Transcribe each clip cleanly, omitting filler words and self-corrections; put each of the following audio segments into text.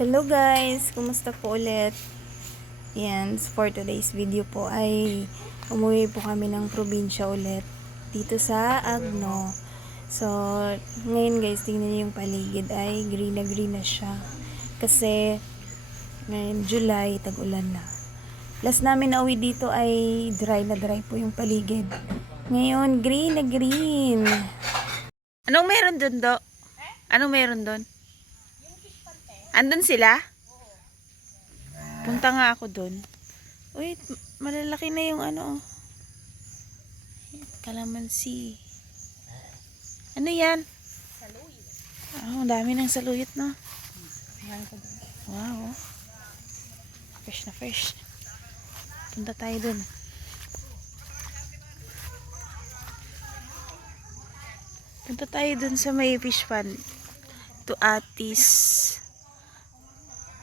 Hello guys! Kumusta po ulit? Yan, for today's video po ay umuwi po kami ng probinsya ulit dito sa Agno. So, ngayon guys, tingnan niyo yung paligid ay green na siya. Kasi, ngayon July, tag-ulan na. Last namin na uwi dito ay dry na dry po yung paligid. Ngayon, green na green. Anong meron dun, Do? Anong meron dun? Andun sila? Punta nga ako dun. Uy, malalaki na yung ano. Kalamansi. Ano yan? Saluyot. Oh, dami ng saluyot, no? Wow. Fresh na fresh. Punta tayo dun. Punta tayo dun sa may fish pond. To Atis.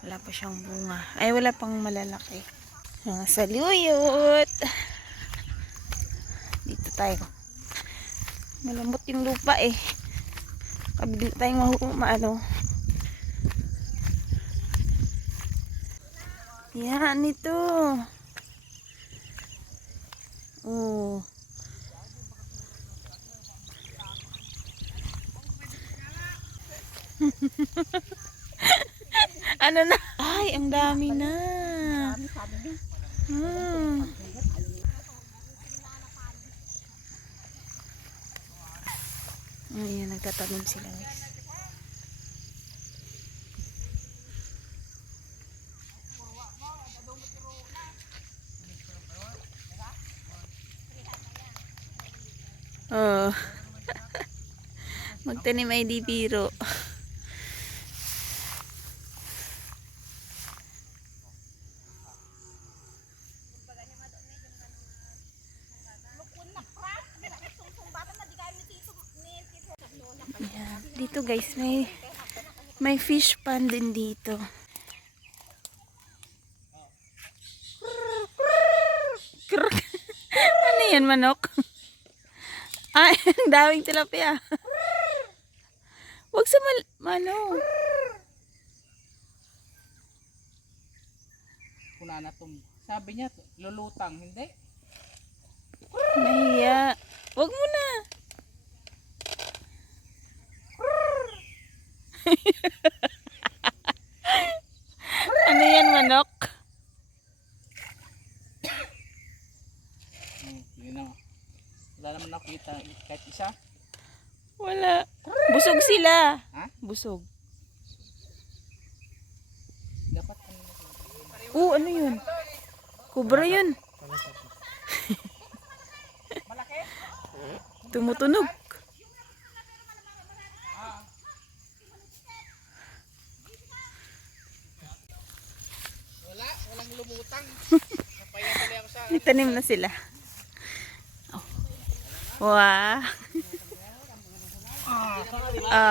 Wala pa siyang bunga. Ay, wala pang malalaki. Mga saluyot. Dito tayo. Malambot yung lupa eh. Kabigla tayong maano. Yan ito. Oh. Ano na? Ay, ang dami na. Ayan, nagtatanim sila guys. Oh. Magtanim ay di biro. Dito guys, may fish pond din dito. Ano yan, manok? Ay, ang daming tilapia. Huwag sa ano. Kunana tum. Sabi niya, lulutang, hindi? Nahiya. Huwag mo na. Ano yan, manok? Yun na. Wala naman nakita kahit isa. Wala. Busog sila. Ha? Busog. Dapat Ano yun? Kubra yun. Tumutunog. walang lumutang. Napayatali ako sa Nagtanim na sila. Oh. Wow.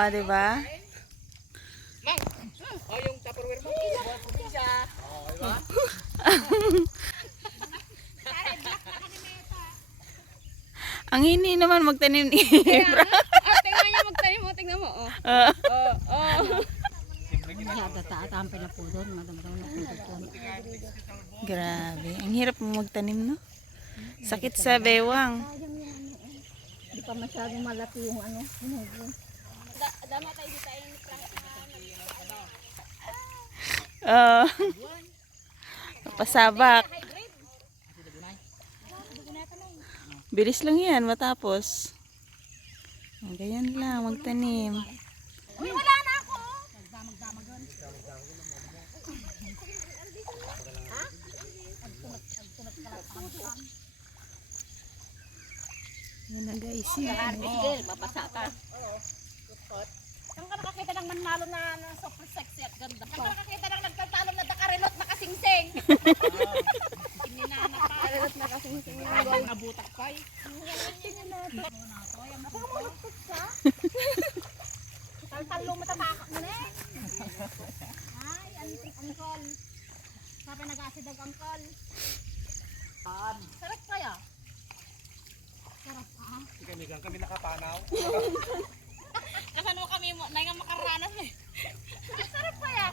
Diba? Mang! Yung Tupperware mo. Isa. Diba? Ang hini naman magtanim ni Ibra. Tingnan niyo magtanim mo, tingnan mo. Tatampi na po doon, madam-dam na po doon. Grabe. Ang hirap mo magtanim, no? Sakit sa bewang. Hindi pa masyadong malaki yung ano. Dama tayo dito tayo ng prank na Pasabak. Bilis lang yan matapos. Ganyan lang, magtanim. Uy, wala na ako. Yan na guys. Sige, mabasa ka. Saan ka nakakita ng manalo na super sexy at ganda? Saan ka nakakita ng nagtatalo na dakarilot na kasingsing? Kininana pa. Karilot na kasingsing. Nabutak pa eh. Talo matatakak mo na eh. Ay, angkol. Sabi nag-asidog angkol. Sarap kaya? Sarap ah. Kami nakapanaw. Kasano kami mo, na nga makaranas eh. Sarap kaya.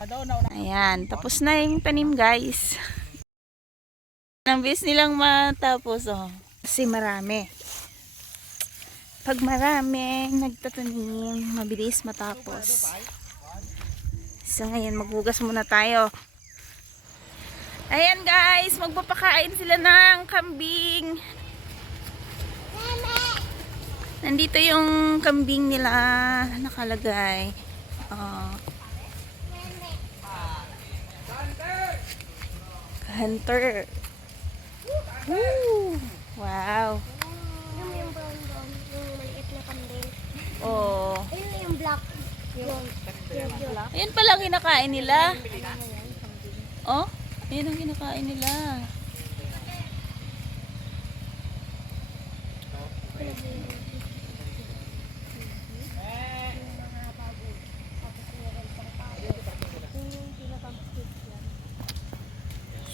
Ayan, tapos na yung tanim guys. Ang bilis nilang matapos oh. Kasi marami. Pag maraming nagtatanim, mabilis matapos. So ngayon, maghugas muna tayo. Ayan guys, magpapakain sila ng kambing. Nandito yung kambing nila nakalagay. Hunter. Woo! Wow. Yung brown, yung maliit na kambing. Oh. Ayun yung black. Yung black. Ayan pala ang kinakain nila. Oh, ayan ang kinakain nila.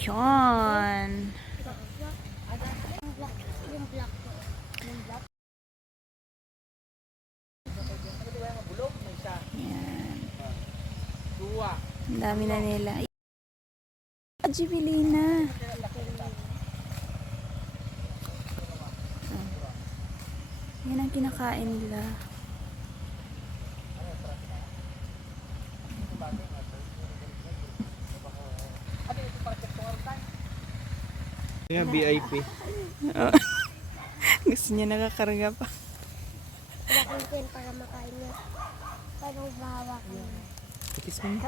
Yun. Yung black. Yan. Ang dami na nila. Jubilina. Yan ang kinakain nila. Yung VIP. Gusto niya nakakarga pa. Pinakuntin para makain niya. Parang bahawak niya. Kiss mo.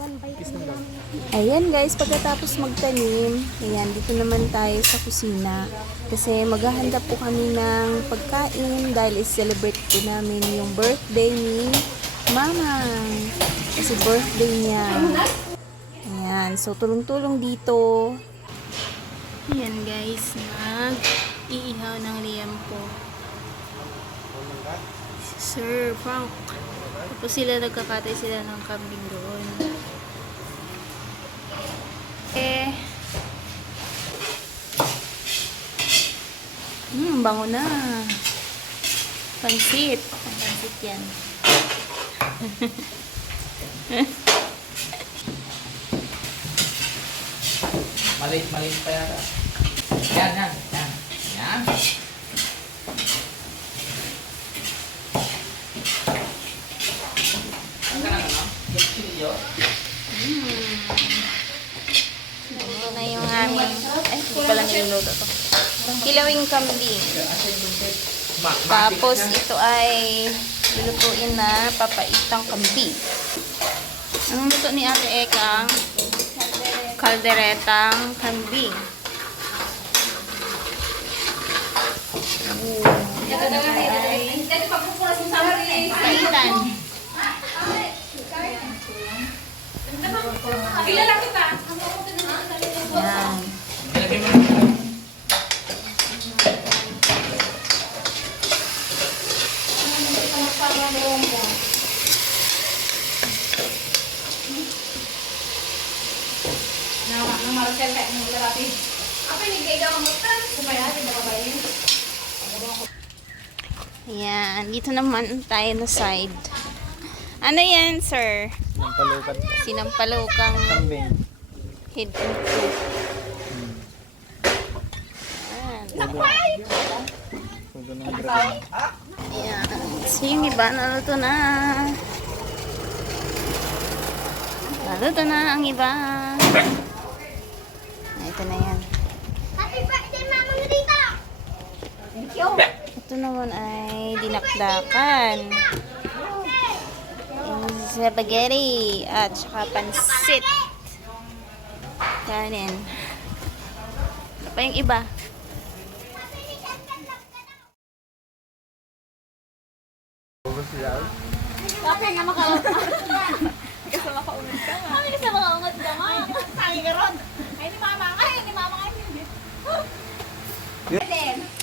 One bite lang. Ayan guys, pagkatapos magtanim, ayan, dito naman tayo sa kusina. Kasi maghahanda po kami ng pagkain dahil is-celebrate po namin yung birthday ni Mama. Kasi birthday niya. Ayan, so tulong-tulong dito. Ayan guys, nag-iihaw ng liampo. Sir Frank. Tapos sila nagkakatay sila ng kambing doon. Bango na. Pansit. Pansit yan. Maliit pa yata. Yan. Yan. Ang ganang ano? Yung Ito na yung aming, hindi pala niluluto to. Kilawing kambing. Tapos ito ay lulutuin na papaitang kambing. Ang luto ni Ate Ekang, kalderetang kambing. Ito na ay paitan. Yan. Ayan, dito naman tayo na side. Ano yan, sir? Sinampalukan. Sinampalukang Kambing. head and foot. Pugo ng grabe. Ayan. So, yung iba, naluto na. Naluto na ang iba. Ito na yan. Happy birthday, Mama Marita! Thank you. Ito naman ay dinakdakan. Yung spaghetti at saka pansit. Kanin. Ito pa yung iba. Okay nga makaungat. Kasi makaungat ka nga. Kami kasi makaungat ka nga. Tangi ka ron. Ay ni mama nga. Ay ni mama nga.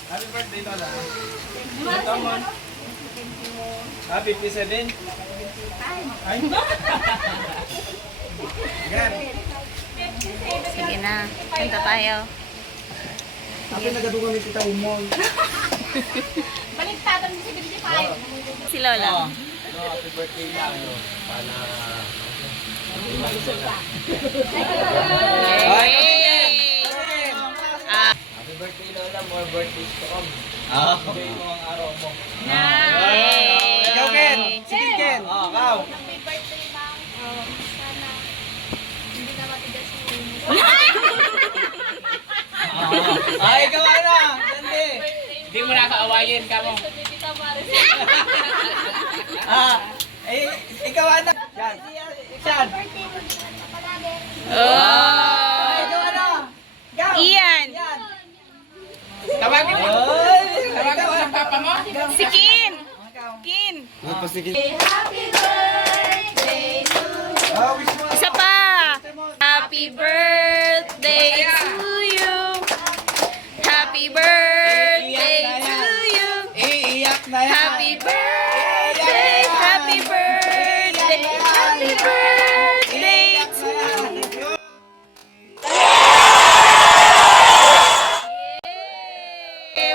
Happy birthday, Lola. Come on. Happy 57. Ay. Gan. Sige na. Kanta tayo. Happy nagadugan ni Tita Umol. Baligtadan mo si 55. Si Lola. Happy birthday lang. Para Happy birthday, Lola. More birthdays to come. Enjoy mo ang araw mo. Ikaw, Ken. Sige, Ken. Ikaw. Happy birthday, ma'am. Sana hindi na matigas yung Ay, ikaw ano? Sandi. Hindi mo nakaawayin ka mo. Ikaw ano? Yan. Yan. Ay, ikaw ano? Ikaw. Ian! Yan. Tawagin mo. Ay, Tawagin mo ang papa mo. Si Kin! Ikaw. Kin! Wish mo. Isa pa! Happy birthday to you! Happy birthday to you! Iiyak na yan. Happy birthday! Happy birthday! Happy birthday to you!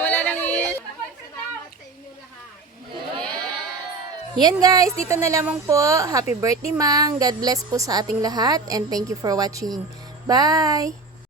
Wala nang yun. Yan guys, dito na lamang po. Happy birthday, Mang. God bless po sa ating lahat and thank you for watching. Bye!